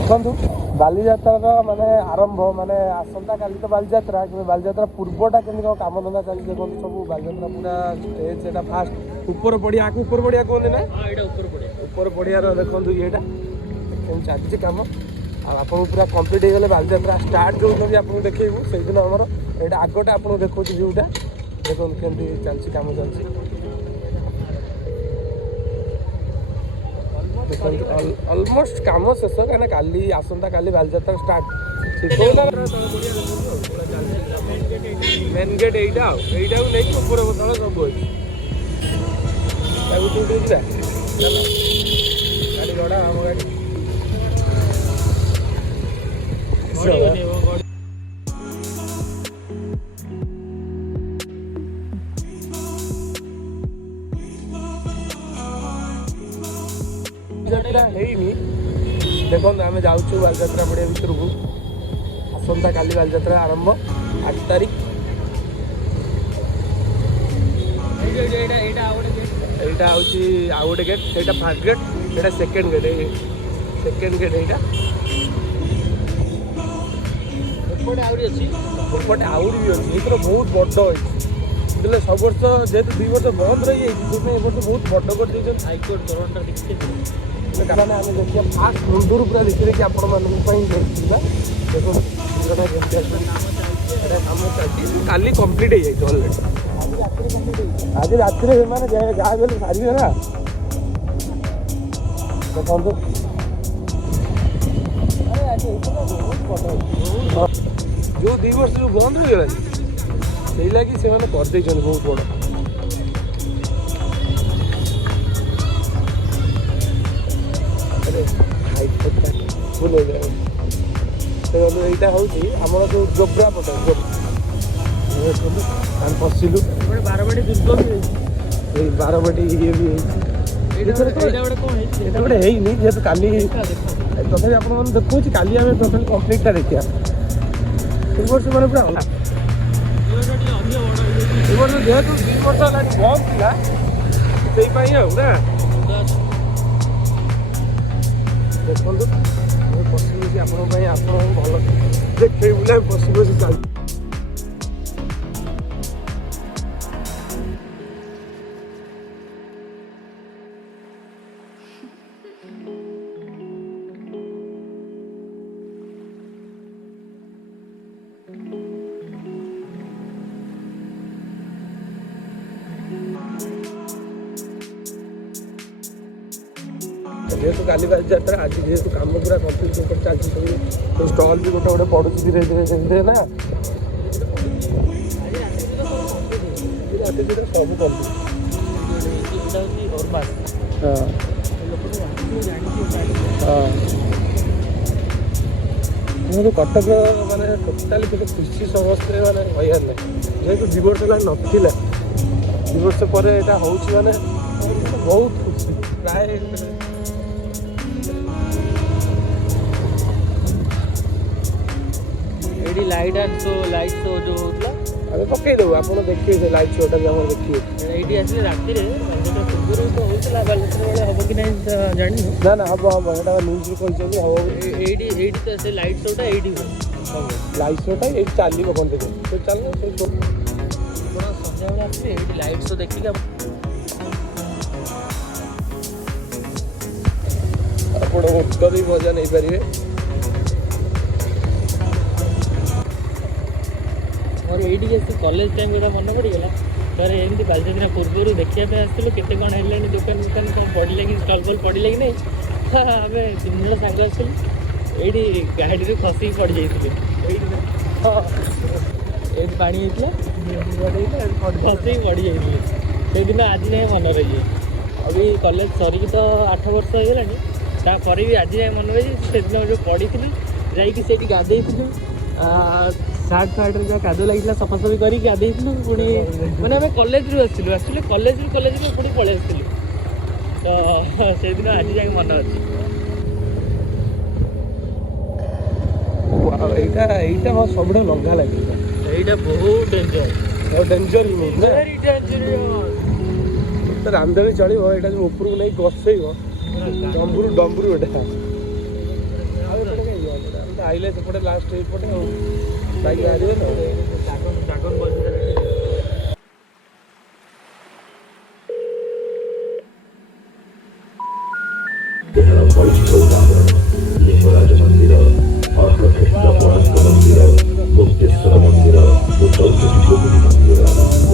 ଦେଖନ୍ତୁ ବାଲିଯାତ୍ରାର ମାନେ ଆରମ୍ଭ ମାନେ ଆସନ୍ତା କାଲି ତ ବାଲିଯାତ୍ରା କିନ୍ତୁ ବାଲିଯାତ୍ରା ପୂର୍ବଟା କେମିତି କ'ଣ କାମଧନ୍ଦା ଚାଲିଛି ଦେଖନ୍ତୁ ସବୁ ବାଲିଯାତ୍ରା ପୁରା ଷ୍ଟେଜ୍ ଏଇଟା ଫାଷ୍ଟ ଉପର ପଡ଼ିଆ ଆକୁ ଉପର ପଡ଼ିଆ କୁହନ୍ତି ନା ଏଇଟା ଉପର ପଡ଼ିଆର ଦେଖନ୍ତୁ ଇଏଟା କେମିତି ଚାଲିଛି କାମ ଆଉ ଆପଣଙ୍କୁ ପୁରା କମ୍ପ୍ଲିଟ୍ ହେଇଗଲେ ବାଲିଯାତ୍ରା ଷ୍ଟାର୍ଟ ଯେଉଁଛନ୍ତି ଆପଣଙ୍କୁ ଦେଖେଇବୁ ସେଇଦିନ ଆମର ଏଇଟା ଆଗଟା ଆପଣଙ୍କୁ ଦେଖାଉଛି ଭିୟୁଟା ଦେଖନ୍ତୁ କେମିତି ଚାଲିଛି କାମ ଚାଲିଛି ଦେଖନ୍ତୁ ଅଲମୋଷ୍ଟ କାମ ଶେଷ କାହିଁକିନା କାଲି ଆସନ୍ତା କାଲି ବାଲିଯାତ୍ରା ଷ୍ଟାର୍ଟ ମେନ୍ ଗେଟ୍ ଏଇଟା ଆଉ ଏଇଟାକୁ ନେଇକି ଉପର ବସାଳ ସବୁ ଅଛି ତାକୁ କୋଉଠି ଯିବା ଗାଡ଼ି ଗଡ଼ା ଆମ ଗାଡ଼ି ହେଇନି ଦେଖନ୍ତୁ ଆମେ ଯାଉଛୁ ବାଲିଯାତ୍ରା ପଡ଼ିଆ ଭିତରକୁ ଆସନ୍ତା କାଲି ବାଲିଯାତ୍ରା ଆରମ୍ଭ 8 ତାରିଖ এইটা হচ্ছে ଆଉ ଗୋଟେ ଗେଟ୍ ସେଇଟା ଫାର୍ଷ୍ଟ ଗେଟ୍ ସେଇଟା ସେକେଣ୍ଡ ଗେଟ୍ ଏଇଟା ଏପଟେ ଆହୁରି ଅଛି ଏପଟେ ଆହୁରି ବି ଅଛି ଏଇଥର ବହୁତ ବଡ଼ ହେଇଛି ହେଲେ ସବୁ ବର୍ଷ ଯେହେତୁ 2 ବର୍ଷ ବନ୍ଦ ରହିଯାଇଛି ସେଥିପାଇଁ ଏ ବର୍ଷ ବହୁତ ବଡ଼ କରିଦେଇଛନ୍ତି ହାଇକୋର୍ଟ ଧରଣଟା ଦେଖିଛନ୍ତି କାରଣ ଆମେ ଦେଖିବା ଫାଷ୍ଟ ମୁଣ୍ଡରୁ ପୁରା ଦେଖିଦେଇକି ଆପଣମାନଙ୍କ ପାଇଁ ଦେଖିବା ଦେଖନ୍ତୁ କାମ ଚାଲିଛି କାଲି କମ୍ପ୍ଲିଟ୍ ହେଇଯାଇଛି ଅଲରେଡ଼ି ଆଜି ରାତିରେ ସେମାନେ ଯାହା ବି ହେଲେ ସାରିବେ ନା ଦେଖନ୍ତୁ ଯେଉଁ 2 ବର୍ଷ ଯେଉଁ ବନ୍ଦ ହେଇଗଲାଣି ସେଇ ଲାଗି ସେମାନେ କରିଦେଇଛନ୍ତି ବହୁତ ବଡ଼ ଫୁଲ୍ ହେଇଯାଏ ଦେଖନ୍ତୁ ଏଇଟା ହେଉଛି ଆମର ଯେଉଁ ଜୋବ୍ରା ପଟେ ଆମେ ପଶିଲୁ ବାରବାଟୀ ଦୁର୍ଗ ବି ହେଇଛି ଏଇ ବାରବାଟୀ ଇଏ ବି ହେଇଛି ଏଇଟା ଗୋଟେ ହେଇନି ଯେହେତୁ କାଲି ତଥାପି ଆପଣମାନେ ଦେଖଉଛି କାଲି ଆମେ ଟୋଟାଲି କମ୍ପ୍ଲିଟ୍ଟା ଦେଖିବା ଏ ବର୍ଷ ମାନେ ପୁରା ହେଲା ଏ ବର୍ଷ ଯେହେତୁ 2 ବର୍ଷ ହେଲାଣି ବନ୍ଦ ଥିଲା ସେଇପାଇଁ ଆଉ ନା ଦେଖନ୍ତୁ ଆମେ ପଶି ବସି ଆପଣଙ୍କ ପାଇଁ ଆପଣଙ୍କୁ ଭଲ ଦେଖେଇ ବୁଲି ଆମେ ପଶି ବସି ଚାଲୁ ଯେହେତୁ କାଲି ବାଲିଯାତ୍ରା ଆଜି ଯେହେତୁ କାମ ପୁରା କମ୍ପ୍ଲିଟ୍ ଉପରେ ଚାଲିଛି ସବୁ ଷ୍ଟଲ୍ ବି ଗୋଟେ ପଡ଼ୁଛି ଧୀରେ ଧୀରେ ନା ରାତି ଭିତରେ ସବୁ କମ୍ପ୍ଲିଟ୍ କିନ୍ତୁ କଟକ ମାନେ ଟୋଟାଲି କେତେ ଖୁସି ସମସ୍ତେ ମାନେ କହିବାର ନାହିଁ ଯେହେତୁ 2 ବର୍ଷ ହେଲାଣି ନଥିଲା 2 ବର୍ଷ ପରେ ଏଇଟା ହେଉଛି ମାନେ ବହୁତ ଖୁସି ପ୍ରାୟ ଏଇଠି ଲାଇଟ୍ ଶୋ ଯେଉଁ ହେଉଥିଲା ଆମେ ପକେଇଦେବୁ ଆପଣ ଦେଖିବେ ସେ ଲାଇଟ୍ ଶୋଟା ବି ଆମର ଦେଖିବେ ଏଇଠି ଆସିଲେ ରାତିରେ ବାଲିଯାତ୍ରା ପୂର୍ବରୁ ତ ହେଉଥିଲା ବାଲିଯାତ୍ରା ବେଳେ ହେବ କି ନାହିଁ ଜାଣିନୁ ନା ହବ ଏଇଟା ନ୍ୟୁଜ୍ରେ କହିଛନ୍ତି ହବ ଏଇଠି ତ ସେ ଲାଇଟ୍ ଶୋଟା ଏଇଠି ହୁଏ ଲାଇଟ୍ ଶୋଟା ଏଇଠି ଚାଲିବ କଣ୍ଟିନ୍ୟୁ ସେ ଚାଲିବ ସେଇ ଶୋ ଆପଣ ସନ୍ଧ୍ୟାବେଳେ ଆସିବେ ଏଇଠି ଲାଇଟ୍ ଶୋ ଦେଖିକି ଆପଣ ଉତ୍ତର ବି ମଜା ନେଇପାରିବେ ମୋର ଏଇଠିକି ଆସି କଲେଜ ଟାଇମ୍ ଗୋଟେ ମନେ ପଡ଼ିଗଲା ଥରେ ଏମିତି ବାଲିଯାତ୍ରା ପୂର୍ବରୁ ଦେଖିବା ପାଇଁ ଆସିଥିଲୁ କେତେ କ'ଣ ହେଲାଣି ଦୋକାନ କ'ଣ ପଡ଼ିଲା କି ଷ୍ଟଲ୍ ପଡ଼ିଲା କି ନାହିଁ ଆମେ 3 ଜଣ ସାଙ୍ଗ ଆସିଥିଲୁ ଏଇଠି ଗାଡ଼ିରୁ ଖସିକି ପଡ଼ିଯାଇଥିଲୁ ଏଇଠି ପାଣି ହେଇଥିଲା ଖସିକି ପଡ଼ିଯାଇଥିଲୁ ସେଇଦିନ ଆଜି ଯାଏଁ ମନେ ରହିଯାଇଛି ଆଉ ବି କଲେଜ ସରିକି ତ 8 ବର୍ଷ ହେଇଗଲାଣି ତାପରେ ବି ଆଜି ଯାଏଁ ମନେ ରହିଛି ସେଦିନ ଯେଉଁ ପଡ଼ିଥିଲି ଯାଇକି ସେଇଠି ଗାଧେଇଥିଲୁ ସାର୍ଟ ଫାର୍ଟରେ ଯାହା କାଦୁଅ ଲାଗିଥିଲା ସଫାସଫି କରିକି ଗାଧେଇଥିଲୁ ପୁଣି ମାନେ ଆମେ କଲେଜରୁ ଆସିଥିଲୁ କଲେଜରୁ ପୁଣି ପଳେଇ ଆସିଥିଲୁ ତ ସେଇଦିନ ଆଜି ଯାଇକି ମନେ ଅଛି ଏଇଟା ମୋ ସବୁଠୁ ଲଙ୍ଗା ଲାଗିଲା ଏଇଟା ବହୁତ ଡେଞ୍ଜର ରାମଦୋଳି ଚଳିବ ଏଇଟା ଯେଉଁ ଉପରକୁ ନେଇ ବସେଇବ ଡମ୍ବୁରୁ ଏଇଟା ଆଇଲେ ସେପଟେ ଲାଷ୍ଟ ଏଇପଟେ ଆଉ ବାଇକ୍ ବାହାରିବେ ତ ଡ୍ରାଗନ ବସ୍ ଏହାର ପବିତ୍ର ଉଦାହରଣ ଲିଙ୍ଗରାଜ ମନ୍ଦିର, ଅର୍କକ୍ଷେତ୍ର କୋଣାର୍କ ମନ୍ଦିର, ମୁକ୍ତେଶ୍ୱର ମନ୍ଦିର ଓ ଚୌଦ୍ୱ ମନ୍ଦିର।